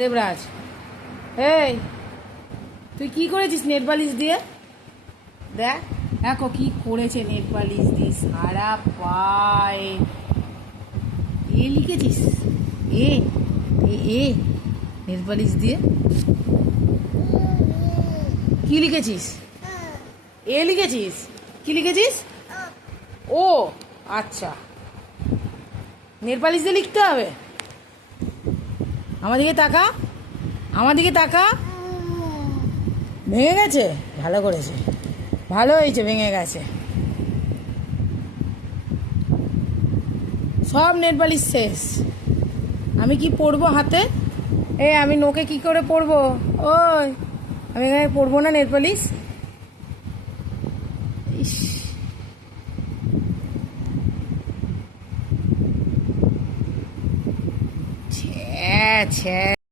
দেবরাজ, এই তুই কি করেছিস নেট পালিশ দিয়ে? দেখ দেখো কি করেছে নেট পালিশ দিয়ে সারা পায়ে। এ লিখেছিস? এ এ এ নেট পালিশ দিয়ে কি লিখেছিস? এ লিখেছিস? কি লিখেছিস? ও আচ্ছা, নেট পালিশ দিয়ে লিখতে হবে। আমার দিকে তাকা, আমার দিকে তাকা। ভেঙে গেছে? ভালো করেছে, ভালো হয়েছে, ভেঙে গেছে। সব নেট পালিশ শেষ। আমি কি পরবো হাতে? আমি নোকে কি করে পরবো? ওই আমি এখানে পরবো না নেট পালিশ। ইস, ছ্যা ছ্যা